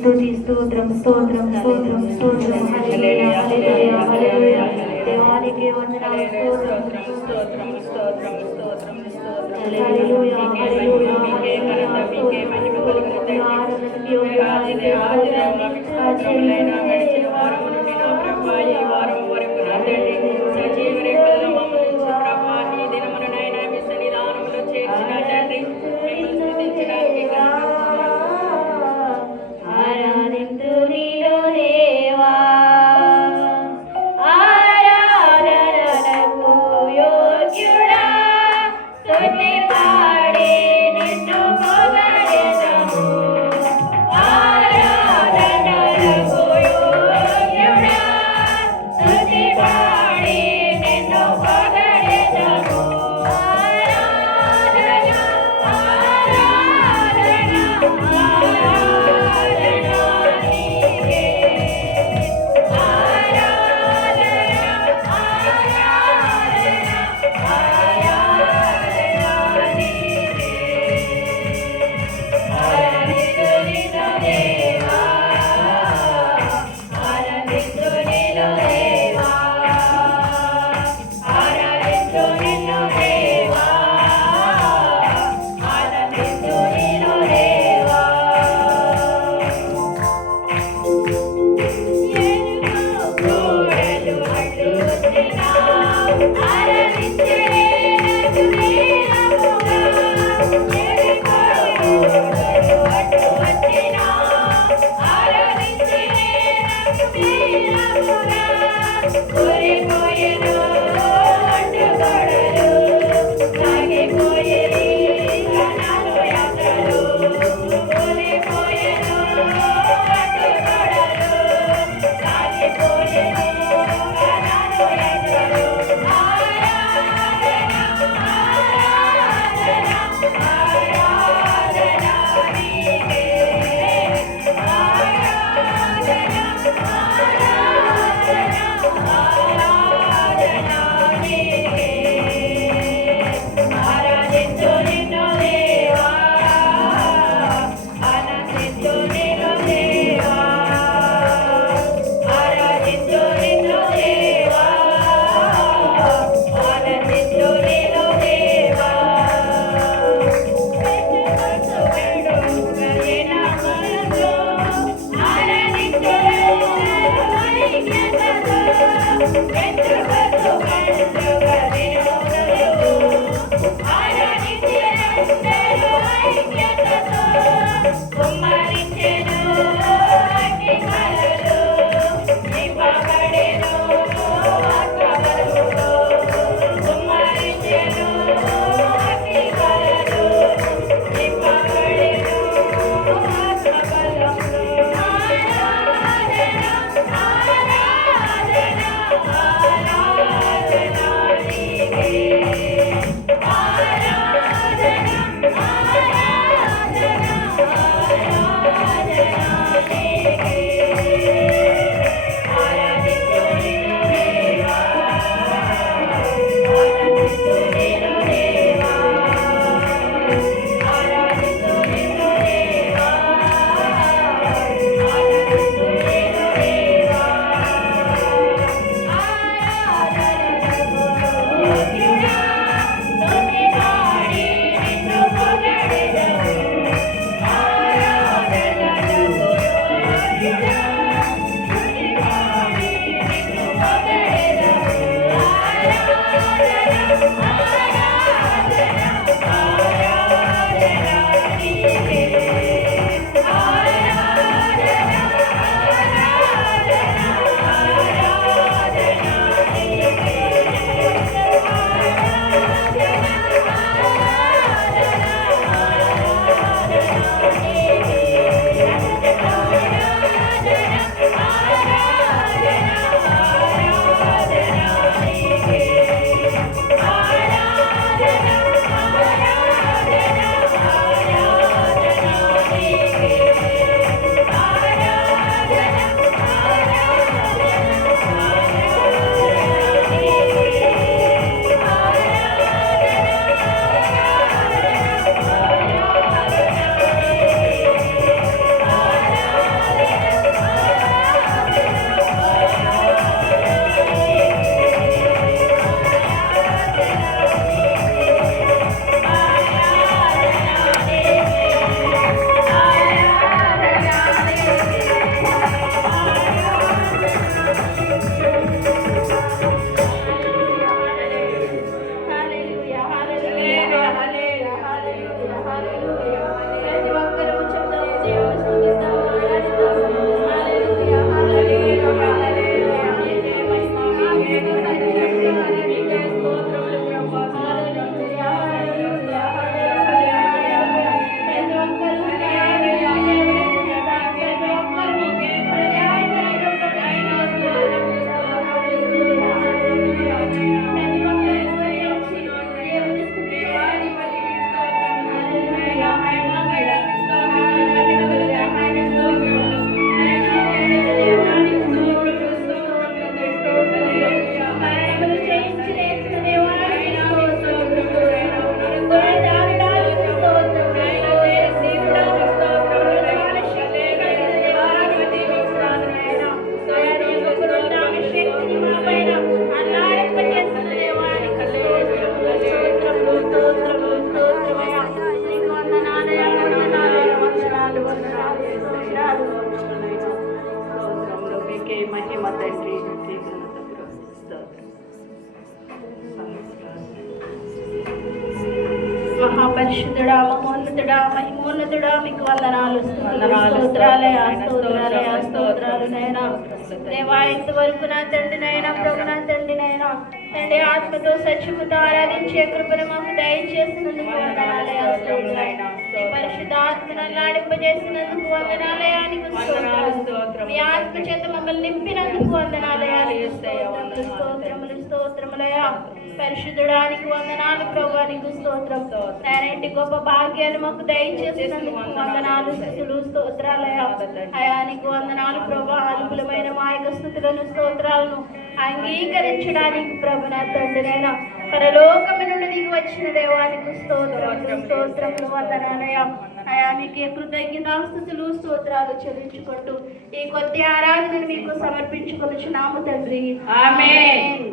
స్తుతి స్తోత్రం స్తోత్రం స్తోత్రం స్తోత్రం హల్లెలూయా హల్లెలూయా హల్లెలూయా దేవానికి వందనాలు స్తోత్రం స్తోత్రం స్తోత్రం స్తోత్రం స్తోత్రం హల్లెలూయా హల్లెలూయా హల్లెలూయా మీకే మహిమ కలుగును ఆరాధనకి యోగ్యమైన ఆచరణలైన గడిచిన వారం నుండి నా ప్రభువా ఈ వారం వరకు నా తండ్రి సజీవ రెక్కలలో మమ్మల్ని ప్రభువా ఈ దినమునైనా మీ సన్నిధానములో చేర్చిన తండ్రి మిమ్మల్ని స్తుతించడానికి ఆరాధింతునిలో దేవా ఆరాధనలకు యోగ్యుడా స్తుతి పాడి నిన్ను పొగడెదము ఆరాధనలకు యోగ్యుడా స్తుతి పాడి నిన్ను పొగడెదము ఆరాధన తండ్రి నీకే ఘనత ప్రభు స్తోత్రం. మహాపరిశుద్ధుడా మహోన్నతుడా మహిమోన్నతుడా మీకు వందనాలు స్తోత్రాలయ స్తోత్రాలయ స్తోత్రాలు నైనా దేవా ఇంతవరకు నా తండ్రి నైనా ప్రభు నా తండ్రి నైనా తండ్రి ఆత్మతో సత్యముతో ఆరాధించే కృపను మాకు దయచేసినందుకు వందనాలయ స్తోత్రాలయ పరిశుద్ధ ఆత్మను అల్లాడింపజేసినందుకు వందనాలయానికి స్తోత్రం. మీ ఆత్మ చేత మమ్మల్ని నింపినందుకు వందనాలయానికి స్తోత్రములు స్తోత్రములయ పరిశుద్ధుడానికి వందనాలు ప్రభువానికి స్తోత్రం. నేనంటి గొప్ప భాగ్యాలు మాకు దయచేసినందుకు వందనాలు స్తుతులు స్తోత్రాలయ అయానికి వందనాలు ప్రభు. అనుకూలమైన మా యొక్క స్థుతులను స్తోత్రాలను అంగీకరించడానికి ప్రభు నా తండ్రినైనా పరలోకము నుండి దిగి వచ్చిన దేవానికి స్తోత్రములు స్తోత్రములు వందనాలయ అయానికి కృతజ్ఞతాస్తుతులు స్తోత్రాలు చెల్లించుకుంటూ ఈ కొద్ది ఆరాధనను మీకు సమర్పించుకొనుచున్నాము తండ్రి. ఆమేన్.